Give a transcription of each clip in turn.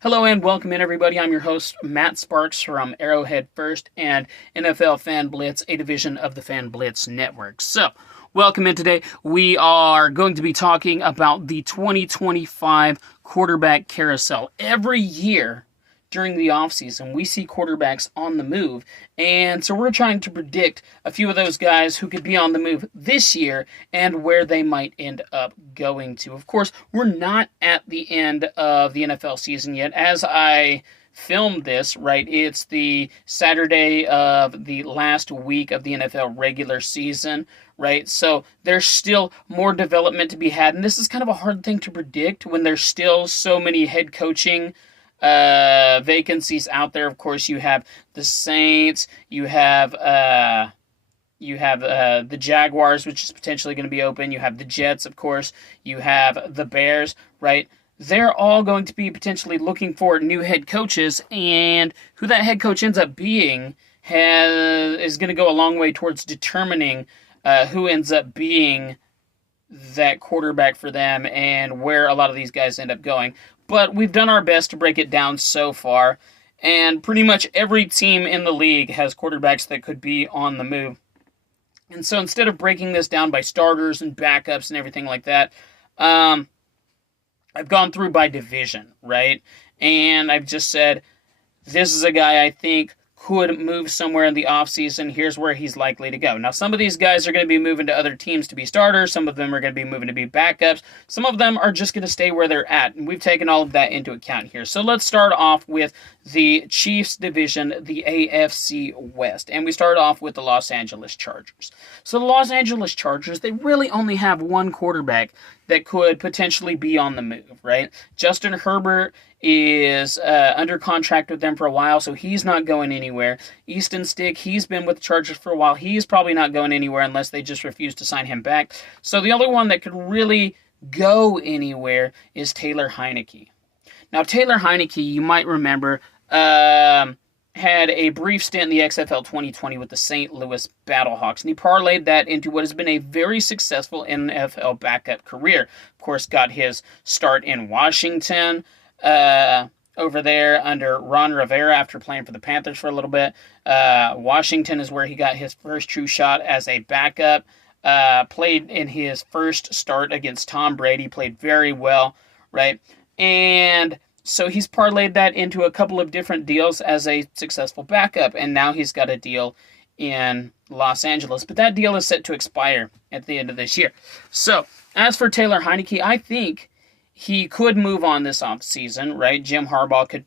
Hello and welcome in, everybody. I'm your host, Matt Sparks from Arrowhead First and NFL Fan Blitz, a division of the Fan Blitz Network. So, welcome in today. We are going to be talking about the 2025 quarterback carousel. Every year during the offseason, we see quarterbacks on the move, and so we're trying to predict a few of those guys who could be on the move this year and where they might end up going to. Of course, we're not at the end of the NFL season yet. As I filmed this, right, it's the Saturday of the last week of the NFL regular season, right? So there's still more development to be had, and this is kind of a hard thing to predict when there's still so many head coaching vacancies out there. Of course, you have the Saints, you have the Jaguars, which is potentially going to be open. You have the Jets, of course. You have the Bears, right? They're all going to be potentially looking for new head coaches, and who that head coach ends up being is going to go a long way towards determining who ends up being that quarterback for them and where a lot of these guys end up going. But we've done our best to break it down so far, and pretty much every team in the league has quarterbacks that could be on the move. And so instead of breaking this down by starters and backups and everything like that, I've gone through by division, right? And I've just said, this is a guy I think could move somewhere in the offseason. Here's where he's likely to go. Now, some of these guys are going to be moving to other teams to be starters. Some of them are going to be moving to be backups. Some of them are just going to stay where they're at. And we've taken all of that into account here. So let's start off with the Chiefs division, the AFC West. And we start off with the Los Angeles Chargers. So the Los Angeles Chargers, they really only have one quarterback that could potentially be on the move, right? Justin Herbert is under contract with them for a while, so he's not going anywhere. Easton Stick, he's been with the Chargers for a while. He's probably not going anywhere unless they just refuse to sign him back. So the only one that could really go anywhere is Taylor Heinicke. Now, Taylor Heinicke, you might remember, had a brief stint in the XFL 2020 with the St. Louis Battlehawks, and he parlayed that into what has been a very successful NFL backup career. Of course, got his start in Washington, over there under Ron Rivera after playing for the Panthers for a little bit. Washington is where he got his first true shot as a backup. Played in his first start against Tom Brady, played very well, right? And so he's parlayed that into a couple of different deals as a successful backup, and now he's got a deal in Los Angeles. But that deal is set to expire at the end of this year. So as for Taylor Heinicke, I think he could move on this offseason, right? Jim Harbaugh could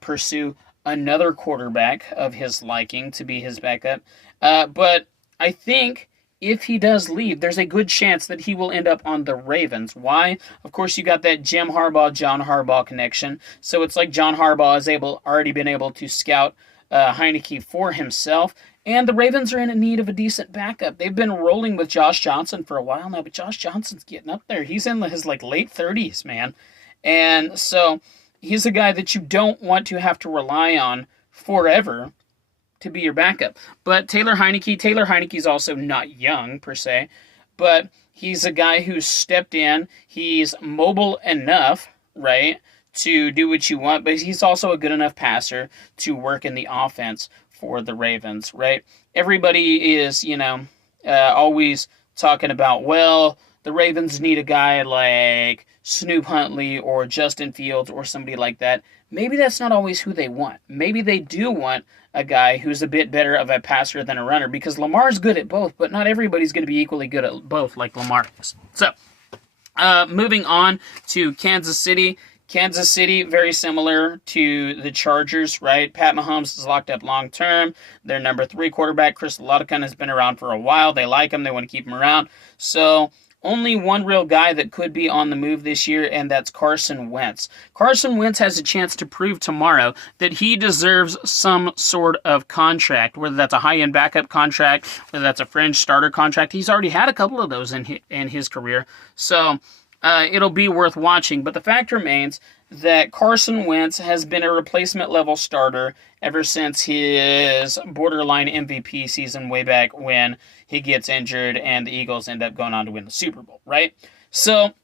pursue another quarterback of his liking to be his backup. But I think if he does leave, there's a good chance that he will end up on the Ravens. Why? Of course, you got that Jim Harbaugh, John Harbaugh connection. So it's like John Harbaugh has already been able to scout Heinicke for himself. And the Ravens are in need of a decent backup. They've been rolling with Josh Johnson for a while now, but Josh Johnson's getting up there. He's in his late 30s, man. And so he's a guy that you don't want to have to rely on forever to be your backup. But Taylor Heinicke's also not young, per se, but he's a guy who's stepped in. He's mobile enough, right, to do what you want, but he's also a good enough passer to work in the offense for the Ravens, right? Everybody is, always talking about, well, the Ravens need a guy like Snoop Huntley or Justin Fields or somebody like that. Maybe that's not always who they want. Maybe they do want a guy who's a bit better of a passer than a runner, because Lamar's good at both, but not everybody's going to be equally good at both like Lamar is. So, moving on to Kansas City. Kansas City, very similar to the Chargers, right? Pat Mahomes is locked up long term. Their number 3 quarterback, Chris Loticon, has been around for a while. They like him. They want to keep him around. So only one real guy that could be on the move this year, and that's Carson Wentz. Carson Wentz has a chance to prove tomorrow that he deserves some sort of contract, whether that's a high-end backup contract, whether that's a fringe starter contract. He's already had a couple of those in his career. So it'll be worth watching. But the fact remains that Carson Wentz has been a replacement-level starter ever since his borderline MVP season way back when he gets injured and the Eagles end up going on to win the Super Bowl, right? So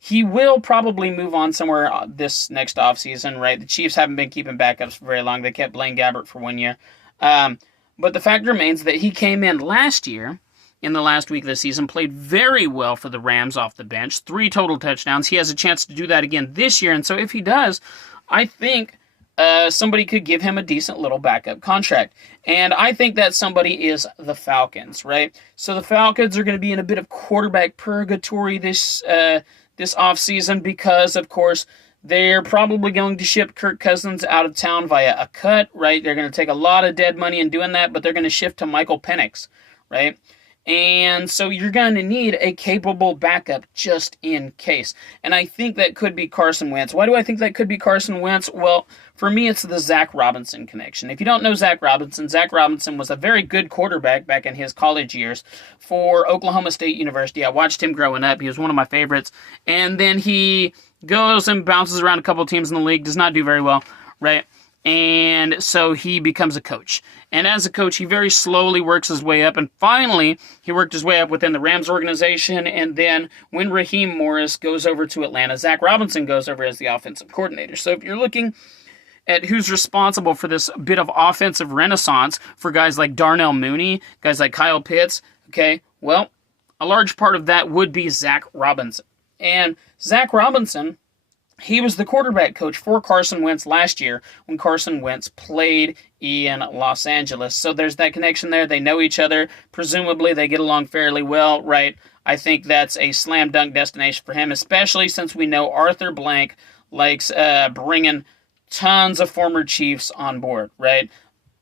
He will probably move on somewhere this next offseason, right? The Chiefs haven't been keeping backups for very long. They kept Blaine Gabbert for 1 year. But the fact remains that he came in last year, in the last week of the season, played very well for the Rams off the bench, 3 total touchdowns. He has a chance to do that again this year, and so if he does, I think somebody could give him a decent little backup contract. And I think that somebody is the Falcons, right? So the Falcons are going to be in a bit of quarterback purgatory this offseason because, of course, they're probably going to ship Kirk Cousins out of town via a cut, right? They're going to take a lot of dead money in doing that, but they're going to shift to Michael Penix, right? And so you're going to need a capable backup just in case. And I think that could be Carson Wentz. Why do I think that could be Carson Wentz? Well, for me, it's the Zach Robinson connection. If you don't know Zach Robinson was a very good quarterback back in his college years for Oklahoma State University. I watched him growing up. He was one of my favorites. And then he goes and bounces around a couple of teams in the league, does not do very well, right? And so he becomes a coach. And as a coach, he very slowly works his way up. And finally, he worked his way up within the Rams organization. And then when Raheem Morris goes over to Atlanta, Zach Robinson goes over as the offensive coordinator. So if you're looking at who's responsible for this bit of offensive renaissance for guys like Darnell Mooney, guys like Kyle Pitts, okay, well, a large part of that would be Zach Robinson. And Zach Robinson, he was the quarterback coach for Carson Wentz last year when Carson Wentz played in Los Angeles. So there's that connection there. They know each other. Presumably they get along fairly well, right? I think that's a slam dunk destination for him, especially since we know Arthur Blank likes bringing tons of former Chiefs on board, right?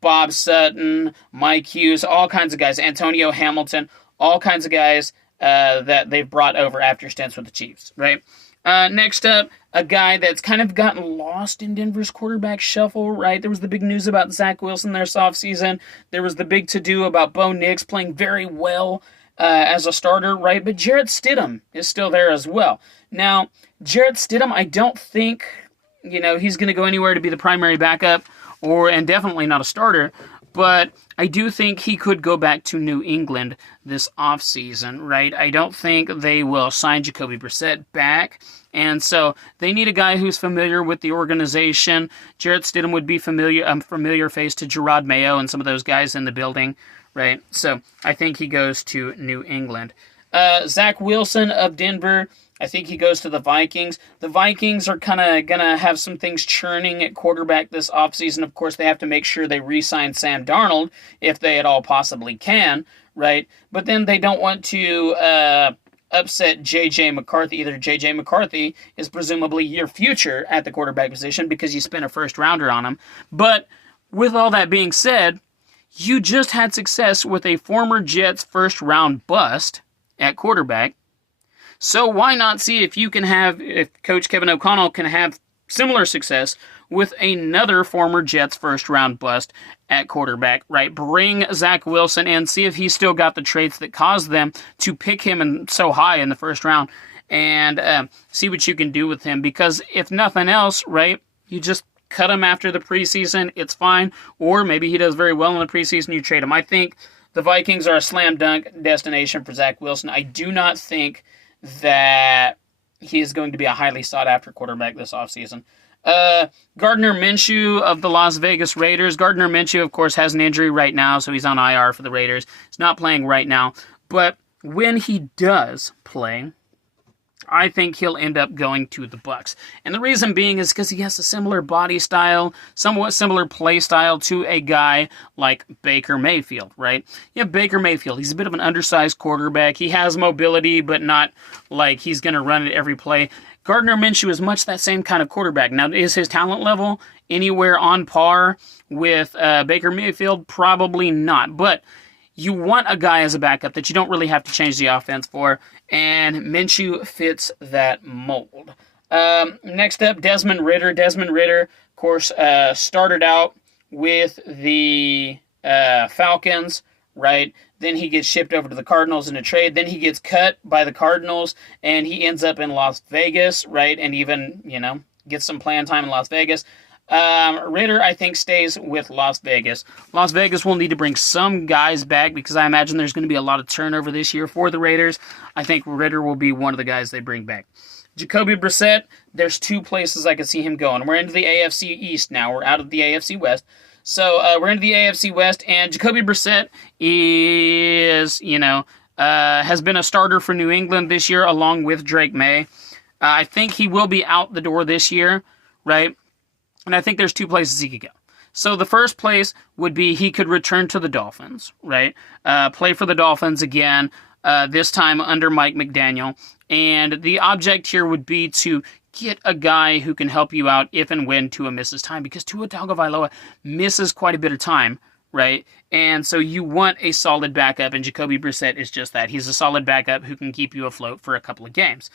Bob Sutton, Mike Hughes, all kinds of guys, Antonio Hamilton, all kinds of guys that they've brought over after stints with the Chiefs, right? Next up, a guy that's kind of gotten lost in Denver's quarterback shuffle, right? There was the big news about Zach Wilson this offseason. There was the big to-do about Bo Nix playing very well as a starter, right? But Jarrett Stidham is still there as well. Now, Jarrett Stidham, I don't think, he's going to go anywhere to be the primary backup and definitely not a starter. But I do think he could go back to New England this offseason, right? I don't think they will sign Jacoby Brissett back. And so they need a guy who's familiar with the organization. Jarrett Stidham would be a familiar face to Gerard Mayo and some of those guys in the building, right? So I think he goes to New England. Zach Wilson of Denver, I think he goes to the Vikings. The Vikings are kind of going to have some things churning at quarterback this offseason. Of course, they have to make sure they re-sign Sam Darnold if they at all possibly can, right? But then they don't want to upset J.J. McCarthy. Either J.J. McCarthy is presumably your future at the quarterback position because you spent a first-rounder on him. But with all that being said, you just had success with a former Jets first-round bust at quarterback. So why not see if Coach Kevin O'Connell can have similar success with another former Jets first-round bust at quarterback, right? Bring Zach Wilson in, see if he's still got the traits that caused them to pick him so high in the first round, and see what you can do with him. Because if nothing else, right, you just cut him after the preseason, it's fine. Or maybe he does very well in the preseason, you trade him. I think the Vikings are a slam dunk destination for Zach Wilson. I do not think that he is going to be a highly sought-after quarterback this offseason. Gardner Minshew of the Las Vegas Raiders. Gardner Minshew, of course, has an injury right now, so he's on IR for the Raiders. He's not playing right now. But when he does play, I think he'll end up going to the Bucs. And the reason being is because he has a similar body style, somewhat similar play style to a guy like Baker Mayfield, right? You have Baker Mayfield. He's a bit of an undersized quarterback. He has mobility, but not like he's going to run it every play. Gardner Minshew is much that same kind of quarterback. Now, is his talent level anywhere on par with Baker Mayfield? Probably not. But you want a guy as a backup that you don't really have to change the offense for, and Minshew fits that mold. Next up, Desmond Ridder. Desmond Ridder, of course, started out with the Falcons, right? Then he gets shipped over to the Cardinals in a trade. Then he gets cut by the Cardinals, and he ends up in Las Vegas, right? And even, gets some playing time in Las Vegas. Ritter, I think, stays with Las Vegas. Las Vegas will need to bring some guys back because I imagine there's going to be a lot of turnover this year for the Raiders. I think Ritter will be one of the guys they bring back. Jacoby Brissett, there's two places I could see him going. We're into the AFC East now. We're out of the AFC West. So we're into the AFC West, and Jacoby Brissett is, has been a starter for New England this year along with Drake May. I think he will be out the door this year, right? And I think there's two places he could go. So the first place would be he could return to the Dolphins, right? Play for the Dolphins again, this time under Mike McDaniel. And the object here would be to get a guy who can help you out if and when Tua misses time, because Tua Tagovailoa misses quite a bit of time, right? And so you want a solid backup, and Jacoby Brissett is just that. He's a solid backup who can keep you afloat for a couple of games.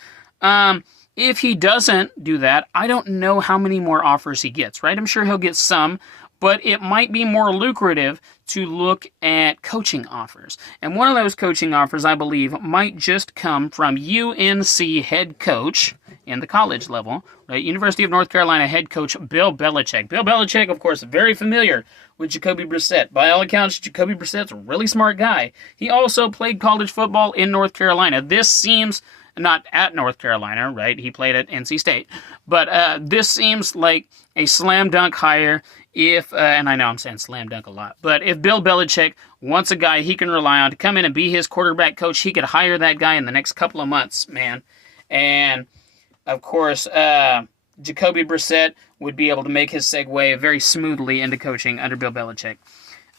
If he doesn't do that, I don't know how many more offers he gets, right? I'm sure he'll get some, but it might be more lucrative to look at coaching offers. And one of those coaching offers, I believe, might just come from UNC head coach in the college level, right? University of North Carolina head coach Bill Belichick. Bill Belichick, of course, very familiar with Jacoby Brissett. By all accounts, Jacoby Brissett's a really smart guy. He also played college football in North Carolina. This seems... not at North Carolina, right? He played at NC State. But this seems like a slam dunk hire if, and I know I'm saying slam dunk a lot, but if Bill Belichick wants a guy he can rely on to come in and be his quarterback coach, he could hire that guy in the next couple of months, man. And, of course, Jacoby Brissett would be able to make his segue very smoothly into coaching under Bill Belichick.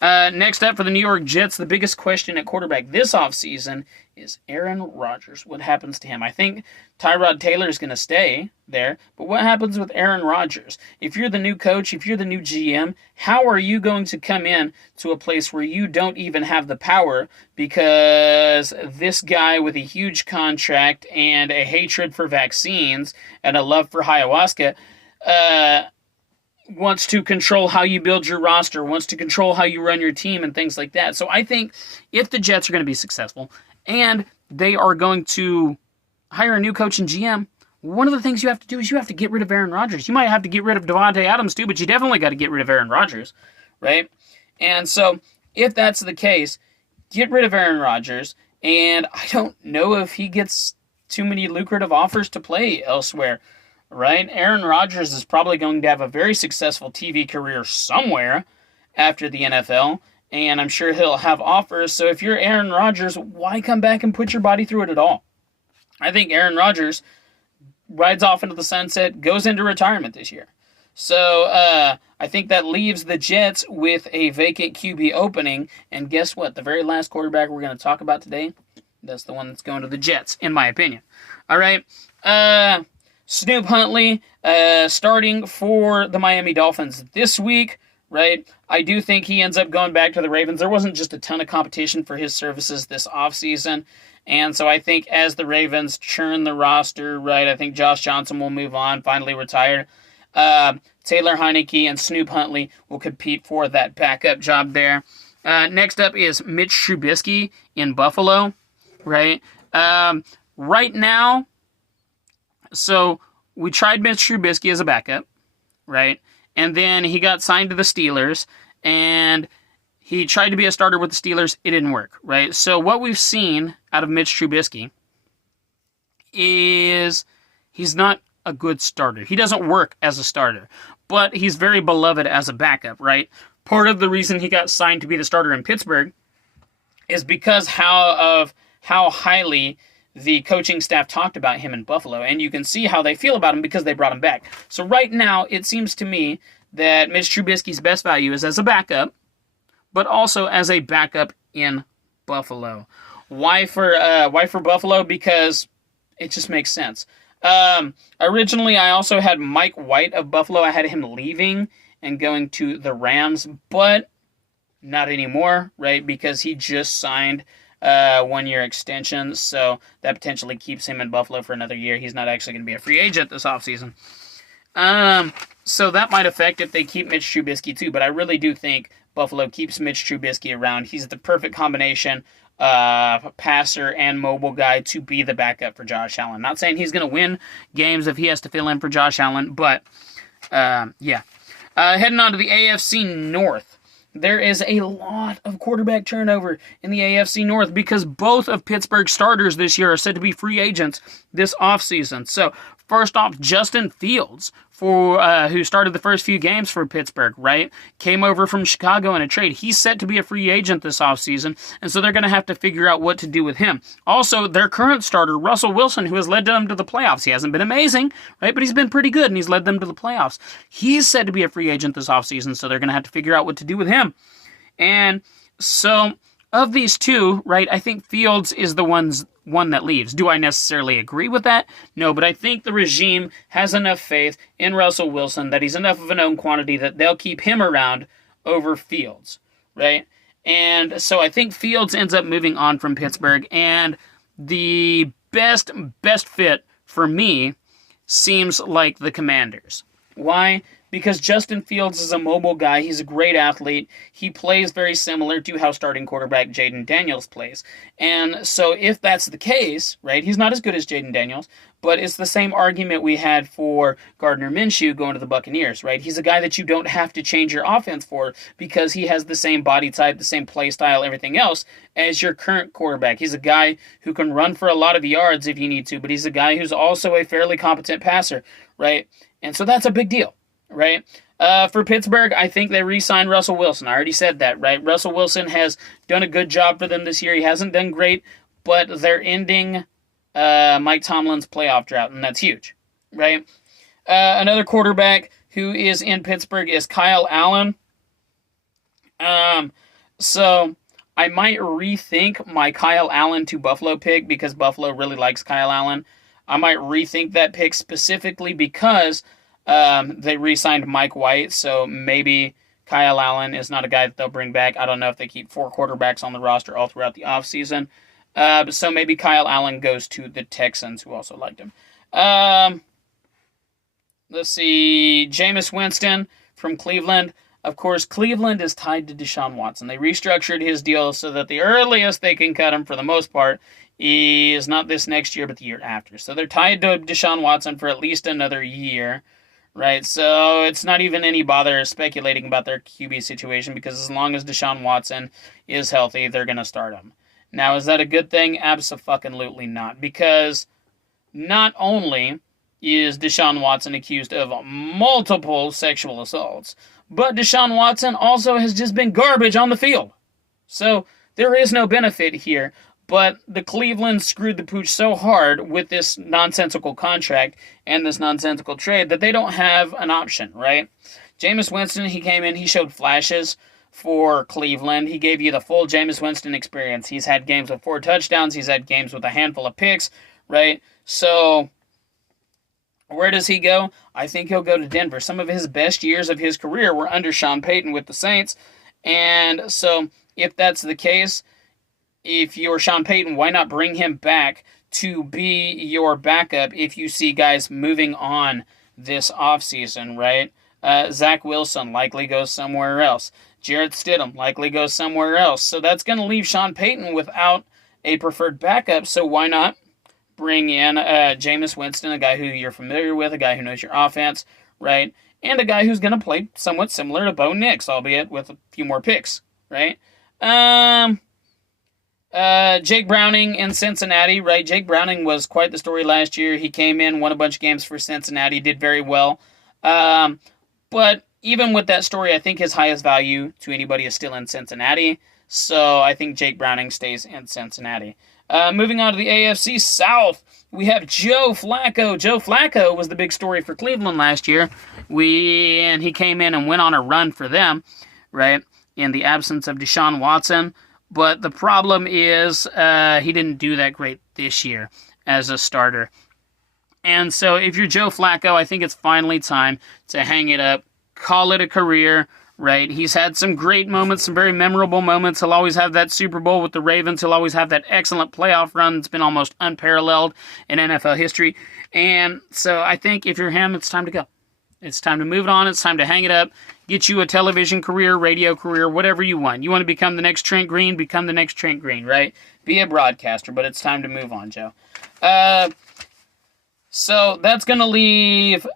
Next up for the New York Jets, the biggest question at quarterback this offseason is Aaron Rodgers. What happens to him? I think Tyrod Taylor is going to stay there, but what happens with Aaron Rodgers? If you're the new coach, if you're the new GM, how are you going to come in to a place where you don't even have the power because this guy with a huge contract and a hatred for vaccines and a love for ayahuasca, wants to control how you build your roster, wants to control how you run your team and things like that. So I think if the Jets are going to be successful and they are going to hire a new coach and GM, one of the things you have to do is you have to get rid of Aaron Rodgers. You might have to get rid of Devontae Adams too, but you definitely got to get rid of Aaron Rodgers, right? And so if that's the case, get rid of Aaron Rodgers, and I don't know if he gets too many lucrative offers to play elsewhere. Right? Aaron Rodgers is probably going to have a very successful TV career somewhere after the NFL, and I'm sure he'll have offers. So if you're Aaron Rodgers, why come back and put your body through it at all? I think Aaron Rodgers rides off into the sunset, goes into retirement this year. So I think that leaves the Jets with a vacant QB opening, and guess what? The very last quarterback we're going to talk about today, that's the one that's going to the Jets, in my opinion. All right. Snoop Huntley starting for the Miami Dolphins this week, right? I do think he ends up going back to the Ravens. There wasn't just a ton of competition for his services this offseason, and so I think as the Ravens churn the roster, right, I think Josh Johnson will move on, finally retired. Taylor Heineke and Snoop Huntley will compete for that backup job there. Next up is Mitch Trubisky in Buffalo, right? Right now, so we tried Mitch Trubisky as a backup, right? And then he got signed to the Steelers, and he tried to be a starter with the Steelers. It didn't work, right? So what we've seen out of Mitch Trubisky is he's not a good starter. He doesn't work as a starter, but he's very beloved as a backup, right? Part of the reason he got signed to be the starter in Pittsburgh is because how highly the coaching staff talked about him in Buffalo, and you can see how they feel about him because they brought him back. So right now, it seems to me that Mitch Trubisky's best value is as a backup, but also as a backup in Buffalo. Why for Buffalo? Because it just makes sense. Originally, I also had Mike White of Buffalo. I had him leaving and going to the Rams, but not anymore, right? Because he just signed 1-year extension, so that potentially keeps him in Buffalo for another year. He's not actually going to be a free agent this offseason. So that might affect if they keep Mitch Trubisky too, but I really do think Buffalo keeps Mitch Trubisky around. He's the perfect combination of passer and mobile guy to be the backup for Josh Allen. Not saying he's going to win games if he has to fill in for Josh Allen, but yeah. Heading on to the AFC North. There is a lot of quarterback turnover in the AFC North because both of Pittsburgh's starters this year are said to be free agents this offseason. So, first off, Justin Fields, who started the first few games for Pittsburgh, right? Came over from Chicago in a trade. He's set to be a free agent this offseason, and so they're going to have to figure out what to do with him. Also, their current starter, Russell Wilson, who has led them to the playoffs. He hasn't been amazing, right? But he's been pretty good, and he's led them to the playoffs. He's set to be a free agent this offseason, so they're going to have to figure out what to do with him. And so, of these two, right, I think Fields is the one that leaves. Do I necessarily agree with that? No, but I think the regime has enough faith in Russell Wilson that he's enough of a known quantity that they'll keep him around over Fields, right? And so I think Fields ends up moving on from Pittsburgh, and the best fit for me seems like the Commanders. Why? Because Justin Fields is a mobile guy. He's a great athlete. He plays very similar to how starting quarterback Jaden Daniels plays. And so if that's the case, right, he's not as good as Jaden Daniels, but it's the same argument we had for Gardner Minshew going to the Buccaneers, right? He's a guy that you don't have to change your offense for because he has the same body type, the same play style, everything else as your current quarterback. He's a guy who can run for a lot of yards if you need to, but he's a guy who's also a fairly competent passer, right? And so that's a big deal. Right? For Pittsburgh, I think they re-signed Russell Wilson. I already said that, right? Russell Wilson has done a good job for them this year. He hasn't done great, but they're ending Mike Tomlin's playoff drought, and that's huge, right? Another quarterback who is in Pittsburgh is Kyle Allen. So I might rethink my Kyle Allen to Buffalo pick because Buffalo really likes Kyle Allen. I might rethink that pick specifically because they re-signed Mike White, so maybe Kyle Allen is not a guy that they'll bring back. I don't know if they keep 4 quarterbacks on the roster all throughout the offseason. So maybe Kyle Allen goes to the Texans, who also liked him. Let's see. Jameis Winston from Cleveland. Of course, Cleveland is tied to Deshaun Watson. They restructured his deal so that the earliest they can cut him, for the most part, is not this next year, but the year after. So they're tied to Deshaun Watson for at least another year. Right, so it's not even any bother speculating about their QB situation because as long as Deshaun Watson is healthy, they're going to start him. Now, is that a good thing? Abso-fucking-lutely not, because not only is Deshaun Watson accused of multiple sexual assaults, but Deshaun Watson also has just been garbage on the field. So there is no benefit here. But the Cleveland screwed the pooch so hard with this nonsensical contract and this nonsensical trade that they don't have an option, right? Jameis Winston, he came in, he showed flashes for Cleveland. He gave you the full Jameis Winston experience. He's had games with 4 touchdowns. He's had games with a handful of picks, right? So where does he go? I think he'll go to Denver. Some of his best years of his career were under Sean Payton with the Saints. And so if that's the case, if you're Sean Payton, why not bring him back to be your backup if you see guys moving on this offseason, right? Zach Wilson likely goes somewhere else. Jarrett Stidham likely goes somewhere else. So that's going to leave Sean Payton without a preferred backup, so why not bring in Jameis Winston, a guy who you're familiar with, a guy who knows your offense, right? And a guy who's going to play somewhat similar to Bo Nix, albeit with a few more picks, right? Jake Browning in Cincinnati, right? Jake Browning was quite the story last year. He came in, won a bunch of games for Cincinnati, did very well. But even with that story, I think his highest value to anybody is still in Cincinnati. So I think Jake Browning stays in Cincinnati. Moving on to the AFC South, we have Joe Flacco. Joe Flacco was the big story for Cleveland last year. And he came in and went on a run for them, right? In the absence of Deshaun Watson. But the problem is he didn't do that great this year as a starter. And so if you're Joe Flacco, I think it's finally time to hang it up, call it a career, right? He's had some great moments, some very memorable moments. He'll always have that Super Bowl with the Ravens. He'll always have that excellent playoff run that's been almost unparalleled in NFL history. And so I think if you're him, it's time to go. It's time to move on. It's time to hang it up. Get you a television career, radio career, whatever you want. You want to become the next Trent Green, become the next Trent Green, right? Be a broadcaster, but it's time to move on, Joe. So that's going to leave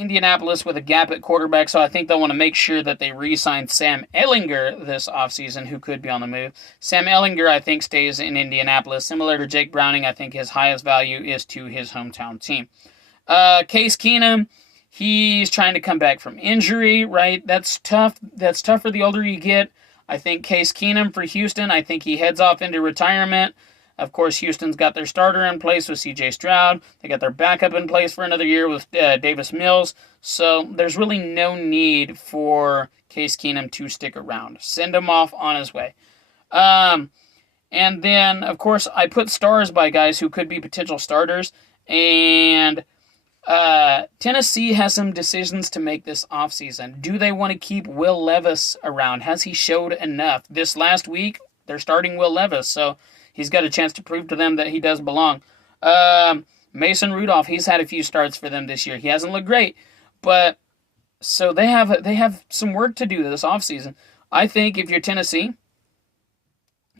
Indianapolis with a gap at quarterback, so I think they'll want to make sure that they re-sign Sam Ehlinger this offseason, who could be on the move. Sam Ehlinger, I think, stays in Indianapolis. Similar to Jake Browning, I think his highest value is to his hometown team. Case Keenum, he's trying to come back from injury, right? That's tough. That's tougher the older you get. I think Case Keenum for Houston, I think he heads off into retirement. Of course, Houston's got their starter in place with C.J. Stroud. They got their backup in place for another year with Davis Mills. So there's really no need for Case Keenum to stick around. Send him off on his way. And then, of course, I put stars by guys who could be potential starters. And Tennessee has some decisions to make this offseason. Do they want to keep Will Levis around? Has he showed enough? This last week, they're starting Will Levis, so he's got a chance to prove to them that he does belong. Mason Rudolph, he's had a few starts for them this year. He hasn't looked great, but so they have some work to do this offseason. I think if you're Tennessee,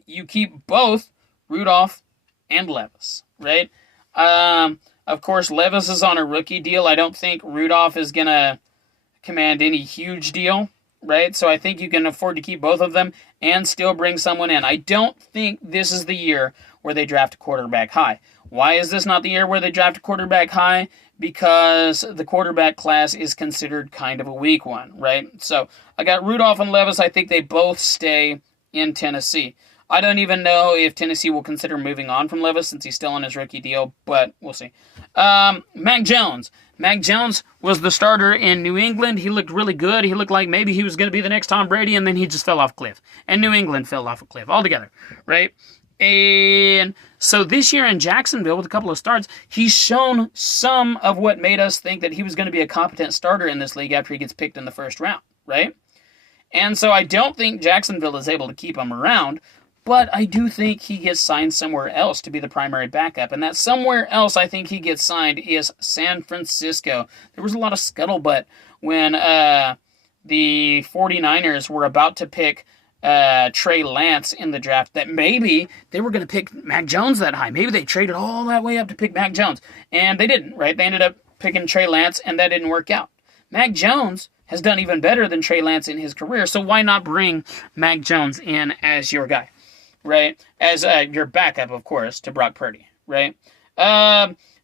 you keep both Rudolph and Levis, right? Of course, Levis is on a rookie deal. I don't think Rudolph is going to command any huge deal, right? So I think you can afford to keep both of them and still bring someone in. I don't think this is the year where they draft a quarterback high. Why is this not the year where they draft a quarterback high? Because the quarterback class is considered kind of a weak one, right? So I got Rudolph and Levis. I think they both stay in Tennessee. I don't even know if Tennessee will consider moving on from Levis since he's still on his rookie deal, but we'll see. Mac Jones. Mac Jones was the starter in New England. He looked really good. He looked like maybe he was going to be the next Tom Brady, and then he just fell off a cliff. And New England fell off a cliff altogether, right? And so this year in Jacksonville, with a couple of starts, he's shown some of what made us think that he was going to be a competent starter in this league after he gets picked in the first round, right? And so I don't think Jacksonville is able to keep him around, but I do think he gets signed somewhere else to be the primary backup. And that somewhere else I think he gets signed is San Francisco. There was a lot of scuttlebutt when the 49ers were about to pick Trey Lance in the draft that maybe they were going to pick Mac Jones that high. Maybe they traded all that way up to pick Mac Jones. And they didn't, right? They ended up picking Trey Lance, and that didn't work out. Mac Jones has done even better than Trey Lance in his career, so why not bring Mac Jones in as your guy? Right, as your backup, of course, to Brock Purdy, right?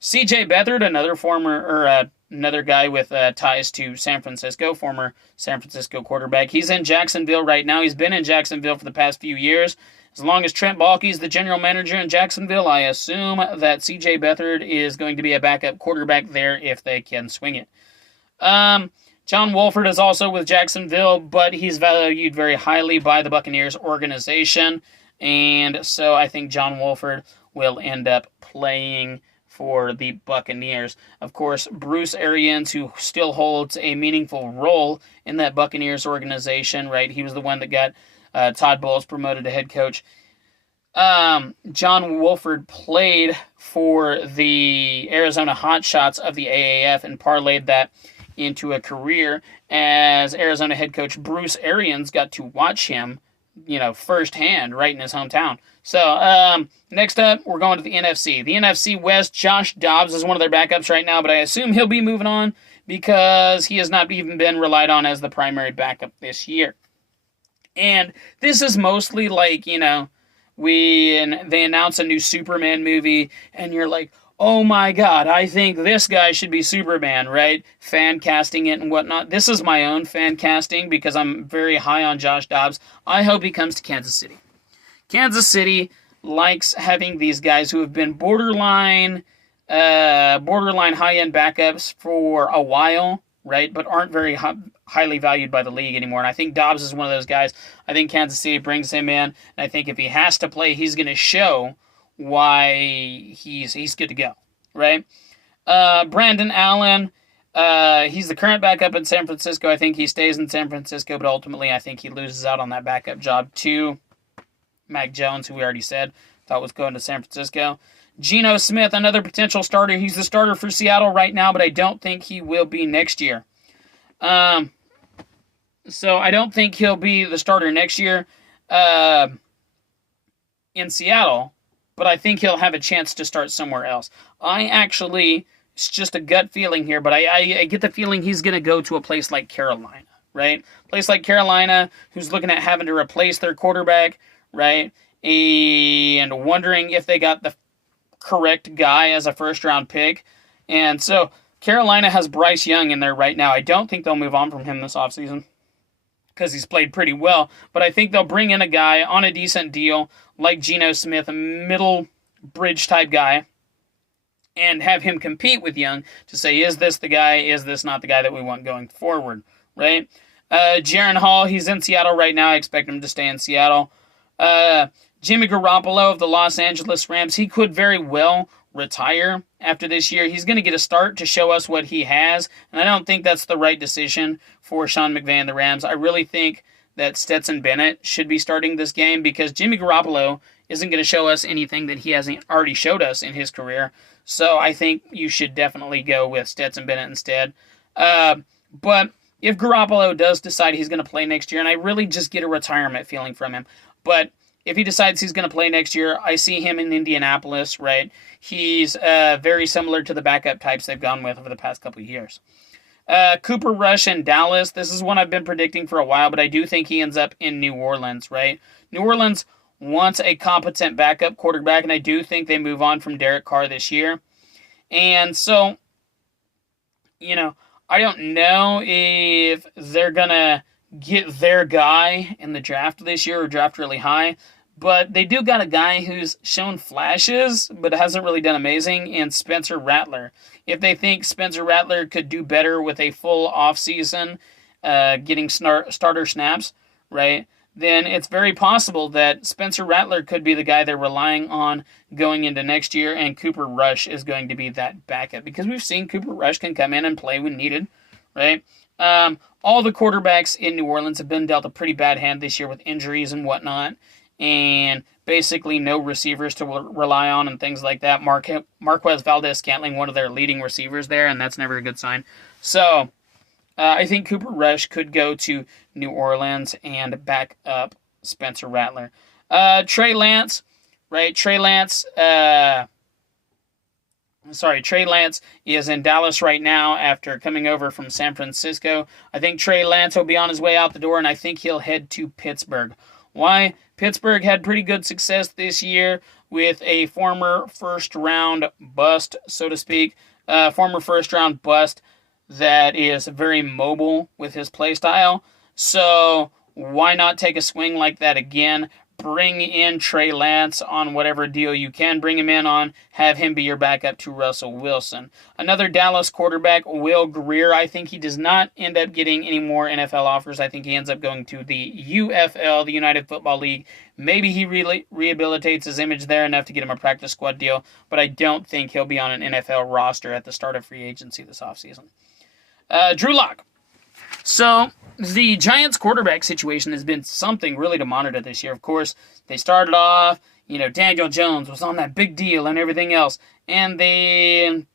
C.J. Beathard, another guy with ties to San Francisco, former San Francisco quarterback. He's in Jacksonville right now. He's been in Jacksonville for the past few years. As long as Trent Baalke's the general manager in Jacksonville, I assume that C.J. Beathard is going to be a backup quarterback there if they can swing it. John Wolford is also with Jacksonville, but he's valued very highly by the Buccaneers organization. And so I think John Wolford will end up playing for the Buccaneers. Of course, Bruce Arians, who still holds a meaningful role in that Buccaneers organization, right? He was the one that got Todd Bowles promoted to head coach. John Wolford played for the Arizona Hotshots of the AAF and parlayed that into a career as Arizona head coach Bruce Arians got to watch him firsthand, right in his hometown. So, next up, we're going to the NFC. The NFC West, Josh Dobbs is one of their backups right now, but I assume he'll be moving on because he has not even been relied on as the primary backup this year. And this is mostly like, they announce a new Superman movie, and you're like, oh my God, I think this guy should be Superman, right? Fan casting it and whatnot. This is my own fan casting because I'm very high on Josh Dobbs. I hope he comes to Kansas City. Kansas City likes having these guys who have been borderline high-end backups for a while, right? But aren't very highly valued by the league anymore. And I think Dobbs is one of those guys. I think Kansas City brings him in. And I think if he has to play, he's going to show why he's good to go, right? Brandon Allen, he's the current backup in San Francisco. I think he stays in San Francisco, but ultimately I think he loses out on that backup job to Mac Jones, who we already said thought was going to San Francisco. Geno Smith, another potential starter. He's the starter for Seattle right now, but I don't think he will be next year. So I don't think he'll be the starter next year in Seattle, but I think he'll have a chance to start somewhere else. I actually It's just a gut feeling here, but I get the feeling he's going to go to a place like Carolina, right? Place like Carolina, who's looking at having to replace their quarterback, right? And wondering if they got the correct guy as a first-round pick. And so Carolina has Bryce Young in there right now. I don't think they'll move on from him this offseason because he's played pretty well. But I think they'll bring in a guy on a decent deal like Geno Smith, a middle bridge type guy, and have him compete with Young to say, is this the guy? Is this not the guy that we want going forward, right? Jaron Hall, he's in Seattle right now. I expect him to stay in Seattle. Jimmy Garoppolo of the Los Angeles Rams, he could very well retire after this year. He's going to get a start to show us what he has, and I don't think that's the right decision for Sean McVay and the Rams. I really think that Stetson Bennett should be starting this game because Jimmy Garoppolo isn't going to show us anything that he hasn't already showed us in his career. So I think you should definitely go with Stetson Bennett instead. But if Garoppolo does decide he's going to play next year, and I really just get a retirement feeling from him, but if he decides he's going to play next year, I see him in Indianapolis, right? He's very similar to the backup types they've gone with over the past couple of years. Cooper Rush in Dallas, this is one I've been predicting for a while, but I do think he ends up in New Orleans, right? New Orleans wants a competent backup quarterback, and I do think they move on from Derek Carr this year. And so, I don't know if they're going to get their guy in the draft this year or draft really high, but they do got a guy who's shown flashes but hasn't really done amazing in Spencer Rattler. If they think Spencer Rattler could do better with a full offseason, getting starter snaps, right, then it's very possible that Spencer Rattler could be the guy they're relying on going into next year, and Cooper Rush is going to be that backup because we've seen Cooper Rush can come in and play when needed, right? All the quarterbacks in New Orleans have been dealt a pretty bad hand this year with injuries and whatnot, and basically no receivers to rely on and things like that. Marquez Valdez-Scantling, one of their leading receivers there, and that's never a good sign. So I think Cooper Rush could go to New Orleans and back up Spencer Rattler. Trey Lance, right? Trey Lance is in Dallas right now after coming over from San Francisco. I think Trey Lance will be on his way out the door, and I think he'll head to Pittsburgh. Why? Pittsburgh had pretty good success this year with a former first-round bust, so to speak. Former first-round bust that is very mobile with his play style. So why not take a swing like that again? Bring in Trey Lance on whatever deal you can bring him in on. Have him be your backup to Russell Wilson. Another Dallas quarterback, Will Grier. I think he does not end up getting any more NFL offers. I think he ends up going to the UFL, the United Football League. Maybe he rehabilitates his image there enough to get him a practice squad deal, but I don't think he'll be on an NFL roster at the start of free agency this offseason. Drew Lock. So the Giants quarterback situation has been something really to monitor this year. Of course, they started off, Daniel Jones was on that big deal and everything else, and then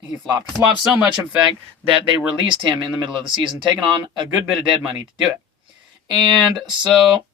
he flopped. Flopped so much, in fact, that they released him in the middle of the season, taking on a good bit of dead money to do it. And so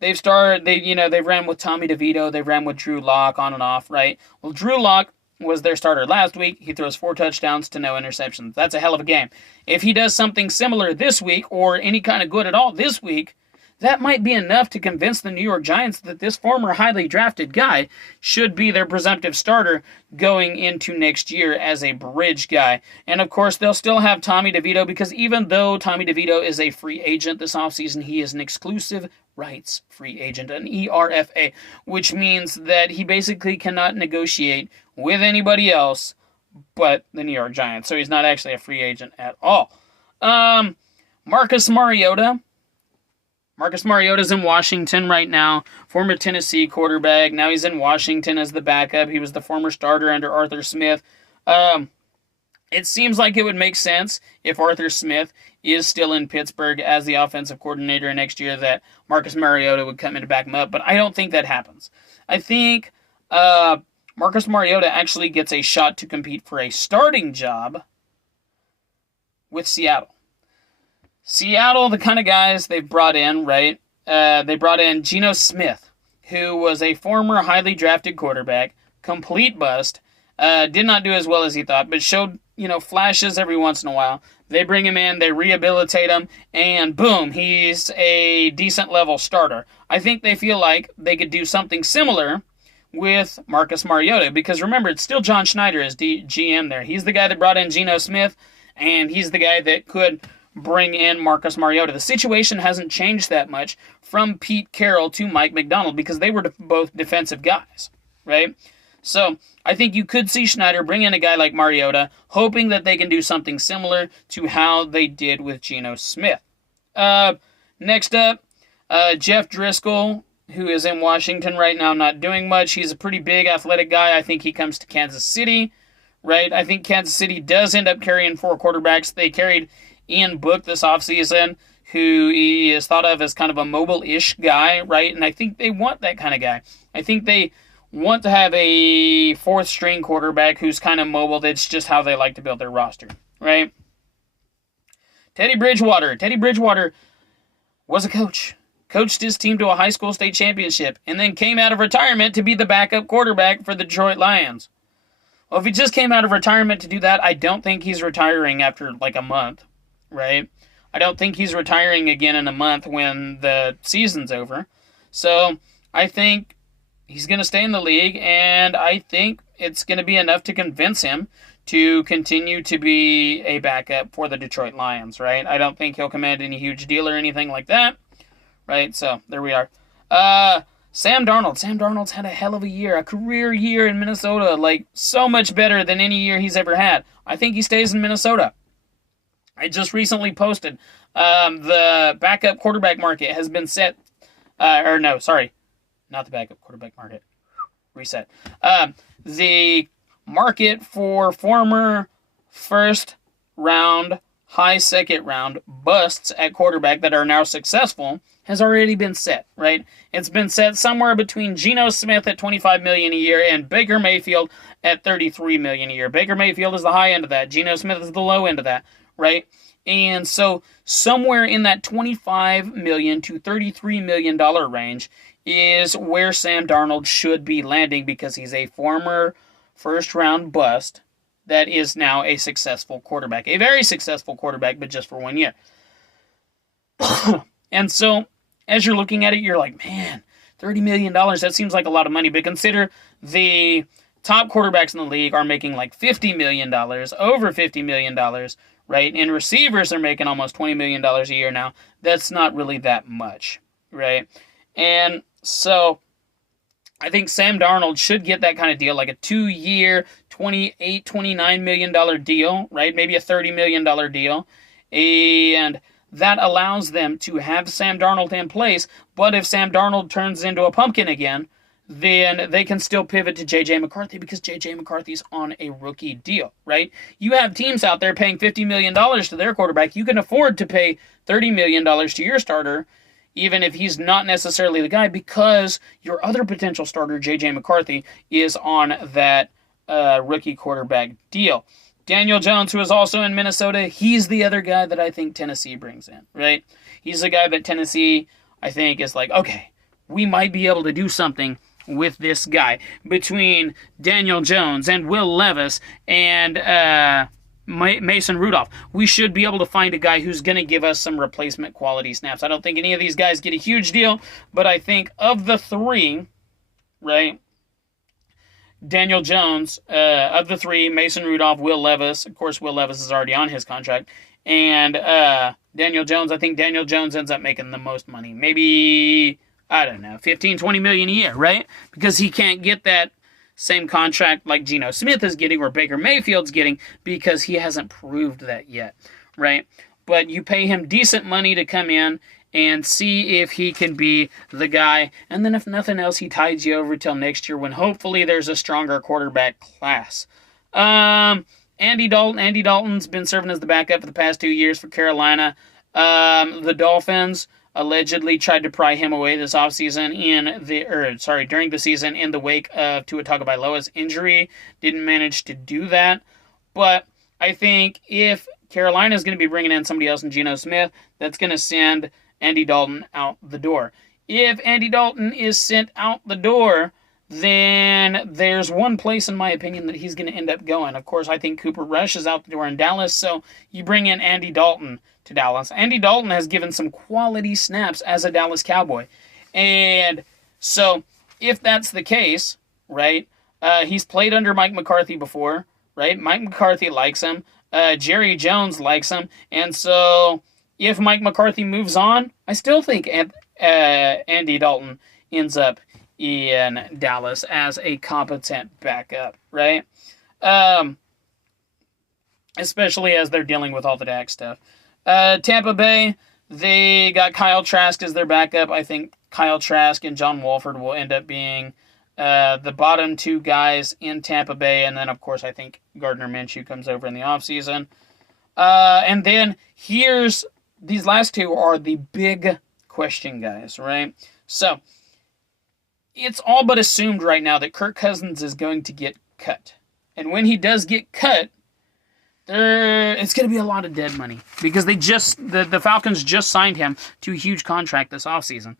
they've ran with Tommy DeVito, they've ran with Drew Lock on and off, right? Well, Drew Lock was their starter last week. He throws 4 touchdowns to no interceptions. That's a hell of a game. If he does something similar this week, or any kind of good at all this week, that might be enough to convince the New York Giants that this former highly drafted guy should be their presumptive starter going into next year as a bridge guy. And of course, they'll still have Tommy DeVito, because even though Tommy DeVito is a free agent this offseason, he is an exclusive rights free agent, an ERFA, which means that he basically cannot negotiate with anybody else but the New York Giants. So he's not actually a free agent at all. Marcus Mariota. Marcus Mariota's in Washington right now, former Tennessee quarterback. Now he's in Washington as the backup. He was the former starter under Arthur Smith. It seems like it would make sense if Arthur Smith is still in Pittsburgh as the offensive coordinator next year that Marcus Mariota would come in to back him up, but I don't think that happens. I think Marcus Mariota actually gets a shot to compete for a starting job with Seattle. Seattle, the kind of guys they've brought in, right? They brought in Geno Smith, who was a former highly drafted quarterback, complete bust. Did not do as well as he thought, but showed, flashes every once in a while. They bring him in, they rehabilitate him, and boom, he's a decent level starter. I think they feel like they could do something similar with Marcus Mariota, because remember, it's still John Schneider as GM there. He's the guy that brought in Geno Smith, and he's the guy that could bring in Marcus Mariota. The situation hasn't changed that much from Pete Carroll to Mike McDonald, because they were both defensive guys, right? So I think you could see Schneider bring in a guy like Mariota, hoping that they can do something similar to how they did with Geno Smith. Next up, Jeff Driscoll, who is in Washington right now, not doing much. He's a pretty big athletic guy. I think he comes to Kansas City, right? I think Kansas City does end up carrying 4 quarterbacks. They carried Ian Book this offseason, who is thought of as kind of a mobile-ish guy, right? And I think they want that kind of guy. I think they want to have a 4th-string quarterback who's kind of mobile. That's just how they like to build their roster, right? Teddy Bridgewater. Teddy Bridgewater was a coach. Coached his team to a high school state championship, and then came out of retirement to be the backup quarterback for the Detroit Lions. Well, if he just came out of retirement to do that, I don't think he's retiring after like a month, right? I don't think he's retiring again in a month when the season's over. So I think he's going to stay in the league, and I think it's going to be enough to convince him to continue to be a backup for the Detroit Lions, right? I don't think he'll command any huge deal or anything like that, right? So there we are. Sam Darnold. Sam Darnold's had a hell of a year, a career year in Minnesota, like so much better than any year he's ever had. I think he stays in Minnesota. I just recently posted the backup quarterback market has been set. Not the backup quarterback market. Reset. The market for former first round, high second round busts at quarterback that are now successful has already been set, right? It's been set somewhere between Geno Smith at $25 million a year and Baker Mayfield at $33 million a year. Baker Mayfield is the high end of that. Geno Smith is the low end of that, right? And so somewhere in that $25 million to $33 million range is where Sam Darnold should be landing, because he's a former first-round bust that is now a successful quarterback. A very successful quarterback, but just for 1 year. And so, as you're looking at it, you're like, man, $30 million, that seems like a lot of money. But consider the top quarterbacks in the league are making like $50 million, over $50 million, right? And receivers are making almost $20 million a year now. That's not really that much, right? And so I think Sam Darnold should get that kind of deal, like a 2-year, $28, $29 million deal, right? Maybe a $30 million deal. And that allows them to have Sam Darnold in place. But if Sam Darnold turns into a pumpkin again, then they can still pivot to J.J. McCarthy, because J.J. McCarthy's on a rookie deal, right? You have teams out there paying $50 million to their quarterback. You can afford to pay $30 million to your starter, even if he's not necessarily the guy, because your other potential starter, J.J. McCarthy, is on that rookie quarterback deal. Daniel Jones, who is also in Minnesota, he's the other guy that I think Tennessee brings in, right? He's the guy that Tennessee, I think, is like, okay, we might be able to do something with this guy. Between Daniel Jones and Will Levis and Mason Rudolph, we should be able to find a guy who's going to give us some replacement quality snaps. I don't think any of these guys get a huge deal, but I think of the three, right, Daniel Jones, of the three, Mason Rudolph, Will Levis, of course Will Levis is already on his contract, and Daniel Jones, I think Daniel Jones ends up making the most money. Maybe, I don't know, $15, $20 million a year, right? Because he can't get that same contract like Geno Smith is getting or Baker Mayfield's getting, because he hasn't proved that yet, right? But you pay him decent money to come in and see if he can be the guy, and then if nothing else, he tides you over till next year when hopefully there's a stronger quarterback class. Andy Dalton. Andy Dalton's been serving as the backup for the past 2 years for Carolina. The Dolphins allegedly tried to pry him away this offseason during the season in the wake of Tua Tagovailoa's injury. Didn't manage to do that. But I think if Carolina is going to be bringing in somebody else in Geno Smith, that's going to send Andy Dalton out the door. If Andy Dalton is sent out the door, then there's one place, in my opinion, that he's going to end up going. Of course, I think Cooper Rush is out the door in Dallas, so you bring in Andy Dalton to Dallas. Andy Dalton has given some quality snaps as a Dallas Cowboy. And so, if that's the case, right, he's played under Mike McCarthy before, right? Mike McCarthy likes him. Jerry Jones likes him. And so, if Mike McCarthy moves on, I still think Andy Dalton ends up in Dallas as a competent backup, right? Especially as they're dealing with all the Dak stuff. Tampa Bay, they got Kyle Trask as their backup. I think Kyle Trask and John Wolford will end up being the bottom two guys in Tampa Bay. And then, of course, I think Gardner Minshew comes over in the offseason. And then these last two are the big question guys, right? So, it's all but assumed right now that Kirk Cousins is going to get cut. And when he does get cut, it's going to be a lot of dead money because the Falcons just signed him to a huge contract this offseason.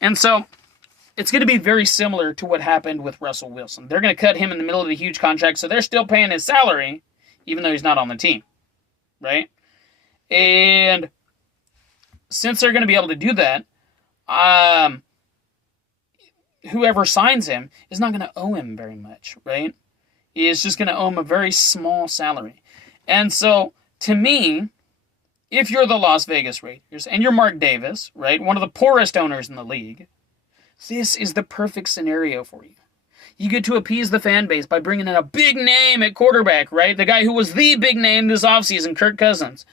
And so it's going to be very similar to what happened with Russell Wilson. They're going to cut him in the middle of a huge contract, so they're still paying his salary, even though he's not on the team, right? And since they're going to be able to do that, whoever signs him is not going to owe him very much, right? He is just going to owe him a very small salary. And so, to me, if you're the Las Vegas Raiders and you're Mark Davis, right, one of the poorest owners in the league, this is the perfect scenario for you. You get to appease the fan base by bringing in a big name at quarterback, right? The guy who was the big name this offseason, Kirk Cousins.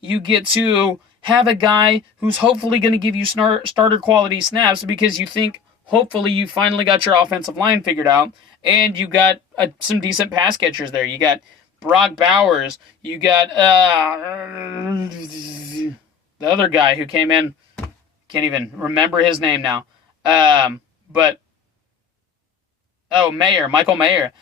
You get to have a guy who's hopefully going to give you starter quality snaps because you think hopefully you finally got your offensive line figured out and you got some decent pass catchers there. You got Brock Bowers. You got the other guy who came in. Can't even remember his name now. Michael Mayer.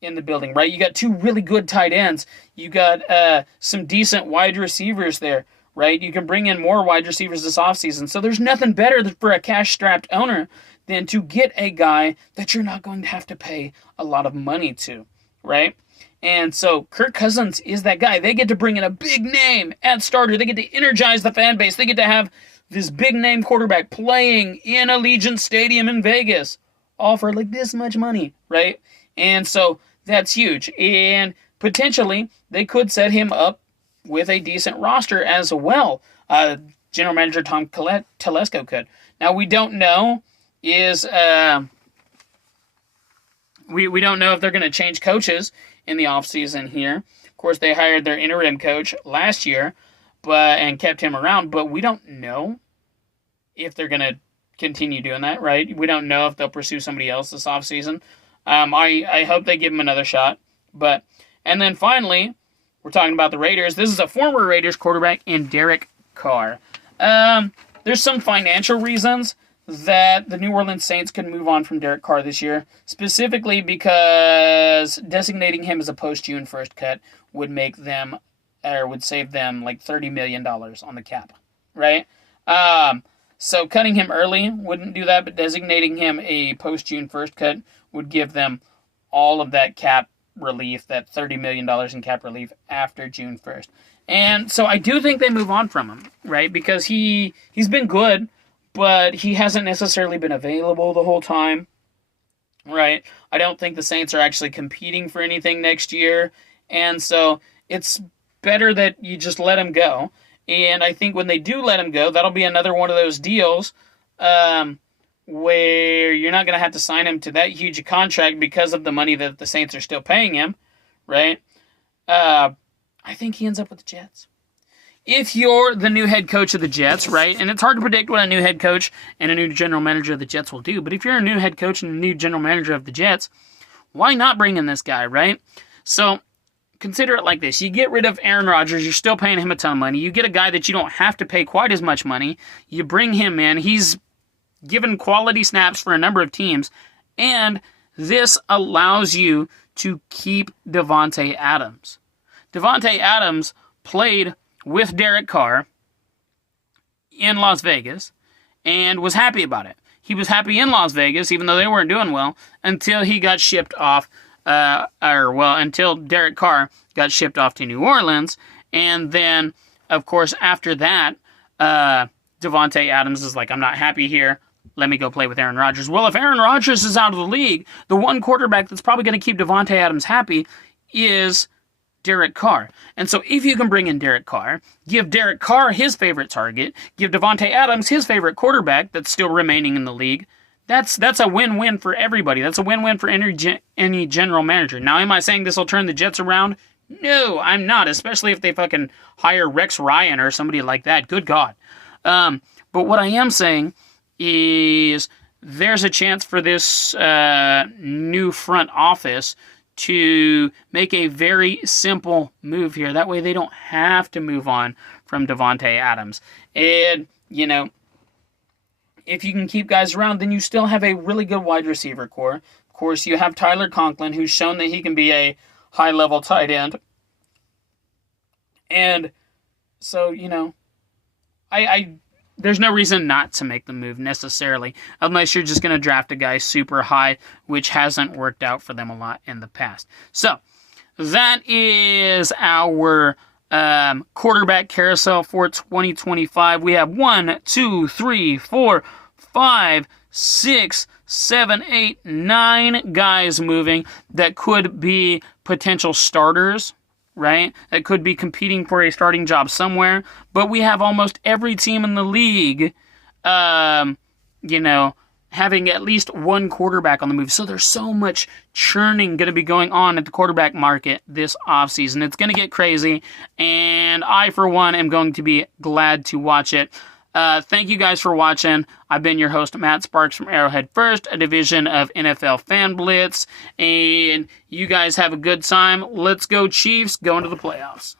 In the building, right? You got two really good tight ends. You got some decent wide receivers there, right? You can bring in more wide receivers this offseason. So there's nothing better for a cash-strapped owner than to get a guy that you're not going to have to pay a lot of money to, right? And so Kirk Cousins is that guy. They get to bring in a big name at starter. They get to energize the fan base. They get to have this big-name quarterback playing in Allegiant Stadium in Vegas, all for like this much money, right? And so that's huge. And potentially, they could set him up with a decent roster as well. General Manager Tom Telesco could. Now, we don't know we don't know if they're going to change coaches in the offseason here. Of course, they hired their interim coach last year and kept him around, but we don't know if they're going to continue doing that, right? We don't know if they'll pursue somebody else this offseason. I hope they give him another shot. And then finally, we're talking about the Raiders. This is a former Raiders quarterback in Derek Carr. There's some financial reasons that the New Orleans Saints could move on from Derek Carr this year, specifically because designating him as a post-June 1st cut would save them like $30 million on the cap, right? So cutting him early wouldn't do that, but designating him a post-June 1st cut would give them all of that cap relief, that $30 million in cap relief after June 1st. And so I do think they move on from him, right? Because he's been good, but he hasn't necessarily been available the whole time, right? I don't think the Saints are actually competing for anything next year. And so it's better that you just let him go. And I think when they do let him go, that'll be another one of those deals where you're not going to have to sign him to that huge a contract because of the money that the Saints are still paying him, right? I think he ends up with the Jets. If you're the new head coach of the Jets, right, and it's hard to predict what a new head coach and a new general manager of the Jets will do, but if you're a new head coach and a new general manager of the Jets, why not bring in this guy, right? So consider it like this. You get rid of Aaron Rodgers. You're still paying him a ton of money. You get a guy that you don't have to pay quite as much money. You bring him in. He's given quality snaps for a number of teams, and this allows you to keep Davante Adams. Davante Adams played with Derek Carr in Las Vegas and was happy about it. he was happy in Las Vegas, even though they weren't doing well, until he got shipped off, until Derek Carr got shipped off to New Orleans. And then, of course, after that, Davante Adams is like, I'm not happy here. Let me go play with Aaron Rodgers. Well, if Aaron Rodgers is out of the league, the one quarterback that's probably going to keep Davante Adams happy is Derek Carr. And so if you can bring in Derek Carr, give Derek Carr his favorite target, give Davante Adams his favorite quarterback that's still remaining in the league, that's a win-win for everybody. That's a win-win for any general manager. Now, am I saying this will turn the Jets around? No, I'm not, especially if they fucking hire Rex Ryan or somebody like that. Good God. But what I am saying is there's a chance for this new front office to make a very simple move here. That way they don't have to move on from Davante Adams. And, you know, if you can keep guys around, then you still have a really good wide receiver core. Of course, you have Tyler Conklin, who's shown that he can be a high-level tight end. And so, you know, there's no reason not to make the move necessarily, unless you're just going to draft a guy super high, which hasn't worked out for them a lot in the past. So, that is our quarterback carousel for 2025. We have 1, 2, 3, 4, 5, 6, 7, 8, 9 guys moving that could be potential starters, right? That could be competing for a starting job somewhere. But we have almost every team in the league, you know, having at least one quarterback on the move. So there's so much churning going to be going on at the quarterback market this offseason. It's going to get crazy, and I, for one, am going to be glad to watch it. Thank you guys for watching. I've been your host, Matt Sparks from Arrowhead First, a division of NFL Fan Blitz, and you guys have a good time. Let's go Chiefs, go into the playoffs.